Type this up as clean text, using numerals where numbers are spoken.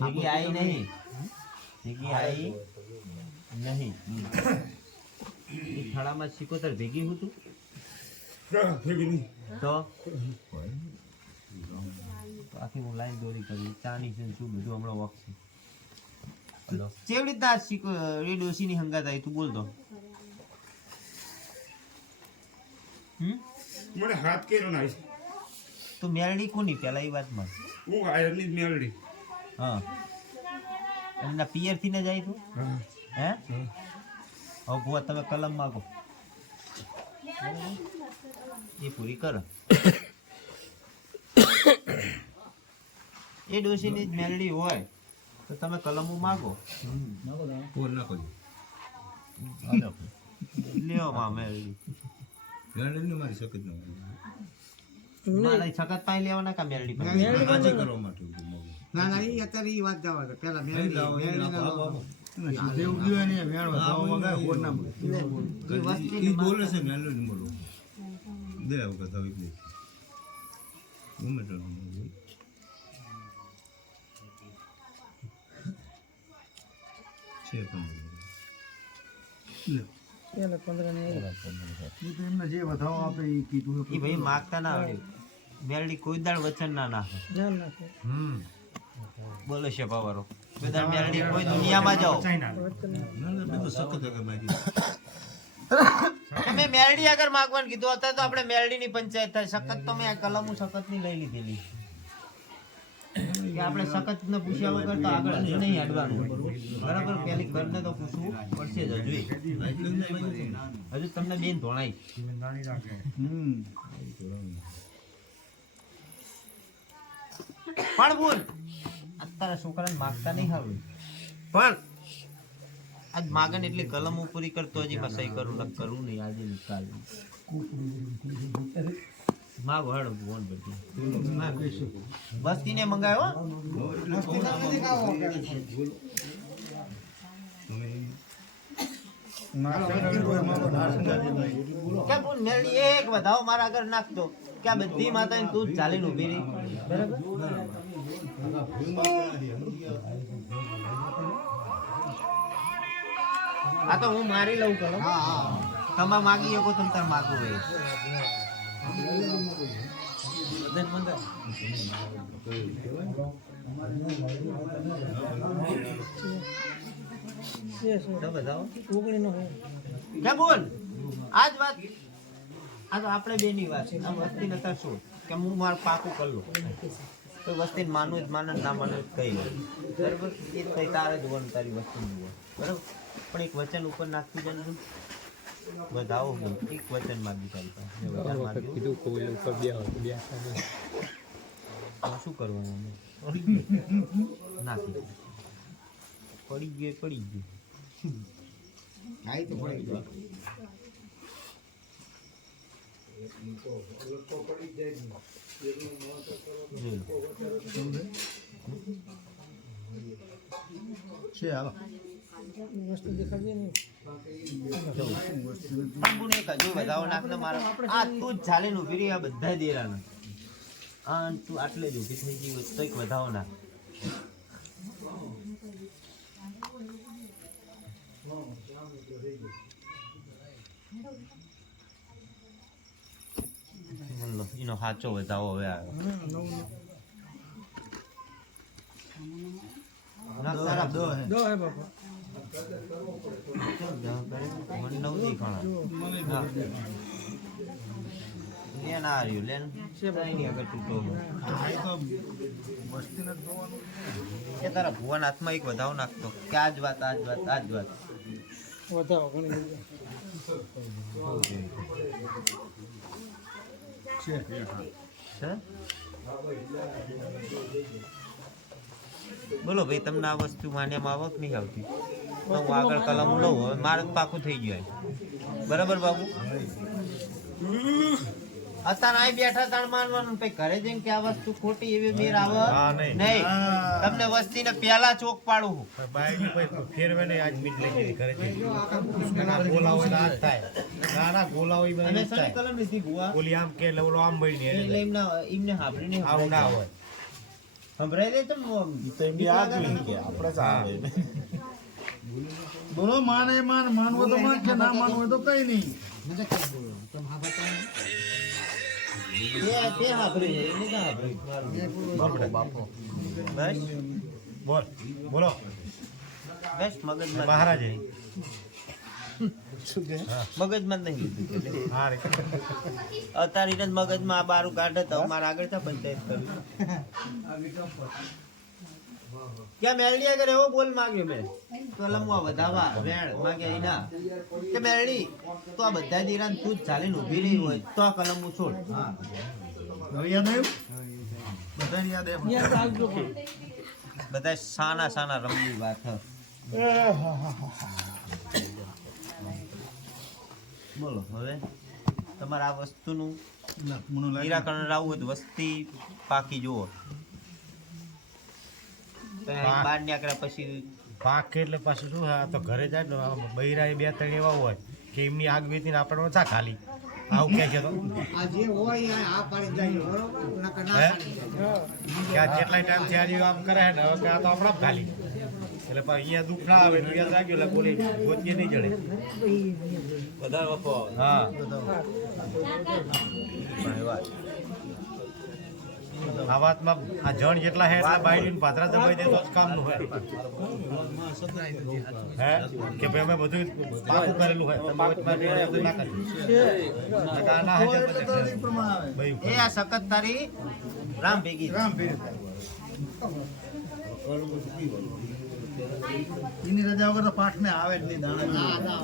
ભેગી આવી નહીં, ભેગી આવી નહીં. એ થાળામાં સિકોતર ભેગી હતું તો આખી હું લાઈન દોડી કરી ચાની છે શું બધું હમણાં વખશે. કેવી રીતના એ ડોશીની હંગાત આવી તું બોલ તો. મને હાથ કેરો ના તું મેલડી કોની પેલા એ વાતમાં હું આયરની મેલડી. હા એના પિયર થી ને જાય તું હે. હવે ભુવા તમે કલમ માગો એ પૂરી કરો. એ ડોશીની મેલડી હોય તો તમે કલમો માગો. લ્યો માં મેલડી મારી શકત મારી સખત પાઈ લેવાના કા મેલડી કરવા માટે. ના ના એ અત્યારે એ વાત જવા દે પેલા મેલડી બોલે છે મેલડી બોલો દે વખત હવે છે જે વધાવો આપે એ કીધું એ ભાઈ માગતા ના આવડે. મેલડી કોઈ દાડ વચન ના નાખે. બોલો છે પાવરો બધા મેલડી કોઈ દુનિયામાં જાઓ તમે મેલડી આગળ માગવાનું કીધું અત્યારે તો આપણે મેલડી ની પંચાયત થાય. સખત તો મેં આ કલમો સખત ની લઈ લીધેલી કે આપણે સખત ને પૂછ્યા વગર તો આગળ હજુ નહીં હાડવાનું બરાબર. પેલી ઘરને તો પૂછવું પડશે જ હજુ. હજુ તમને બેન ધોણાઈ પણ બોલ અત્યારે છોકરાને માગતા નહીં હારું પણ આજ માગન એટલે કલમો પૂરી કરતો હજી માં સહી કરું ન કરું નહીં આજે નિકાલ માગો હળ બોન બધી વસ્તીને મંગાવ્યો કે બોલ મેલડી એક વધાવો મારા આગળ નાખજો કે આ બધી માતા તું ચાલીને ઉભી રહી બરાબર. આ તો હું મારી લઉં કલમ. તમે માગી શકો તમે તાર માગવું ભાઈ. બોલ આજ વાત આ તો આપણે બે ની વાત છે. આમ વસ્તી ને શું કે હું મારું પાકું કરું તો વસ્તી માનવું જ માને ના માનવું જ કઈ બરાબર. એ જ કઈ તારે જોવાનું તારી વસ્તુ જોવાનું બરાબર. પણ એક વચન ઉપર નાખી જાય બધાઓ હું એક વચન માગી તારી પાસે શું કરવાનું નાખી પડી ગયું પડી ગયું. બધા દેરાના તું આટલે જ ઉભી થઈ ગઈ તો એક વધાવો નાખ. એનો સાચો વધાવો હવે તારા ભુવન હાથમાં એક વધાવો નાખતો કે આજ વાત આજ વાત આજ વાત બોલો ભાઈ તમને આ વસ્તુ માન્યામાં આવક નહીં આવતી તો હું આગળ કલમ લઉં. હવે મારે પાકું થઈ ગયું બરાબર બાબુ. અત્યારે અહીં બેઠા તાણ માનવાનું પછી ઘરે જઈને કે આ વસ્તુ ખોટી એવી મેર આવે નહીં. તમને વસ્તીને પેલા ચોક પાડું ફેરવે ને આજ મીટ લઈ ઘરે બોલાવો આજ થાય ના બોલાવો કલમ નથી ભુવા બોલી આમ કે લવલો આમ બની એમને હાબરીને આવું ના હોય સંભળાઈ દે તો બોલો માને માનવો તો માન કે ના માનવો તો કઈ નહીં. તે સાંભળી જાય, એને ક્યાં સાંભળી? બસ બોલો બસ મગજમાં મહારાજે મગજમાં જ નહીં લીધું. હા રે અત્યારે જ મગજમાં આ બારું કાઢે તો મારે આગળ છે પંચાયત કરવી. ક્યાં મેળડી આગળ એવો બોલ માગ્યો મેં તો લમવા વધાવા વેણ માગે એના કે મેળડી તો આ બધા દીરાને તું જ ચાલીને ઊભી રહી હોય તો આ કલમું છોડ. બધા સાના સાના રમવી વાત હ. બોલો હવે તમારે આ વસ્તુનું નિરાકરણ લાવવું હોય તો વસ્તી પાકી જુઓ. બહાર નીકળ્યા પછી પાક એટલે પાછું શું હા તો ઘરે જાય ને બૈરા બે ત્રણ એવા હોય કે એમની આગ વેચીને આપણે ઓછા ખાલી આવું કે છે તો આ જે હોય આ પાડી જાય બરોબર નકર ના હે? પાડી કે આ કેટલાય ટાઈમ થી આ આમ કરે ને હવે કે આ તો આપણા ખાલી એટલે પણ અહીંયા દુઃખ ના આવે યાદ રાખ્યું એટલે બોલી ગોતીએ નહીં જડે હા આ વાતમાં આ જણ જેટલા હે એટલા બાયડીને પાત્રા દબાઈ દે તો જ કામનું હોય હે કે ભાઈ અમે બધું પાકું કરેલું હોય તમે વચમાં જોડે બધું ના કર્યું. આ ના હાજર બને. ભાઈ એ આ સખત તારી રામ ભેગી એની રજા વગર તો પાઠ ને આવે જ નહીં દાણા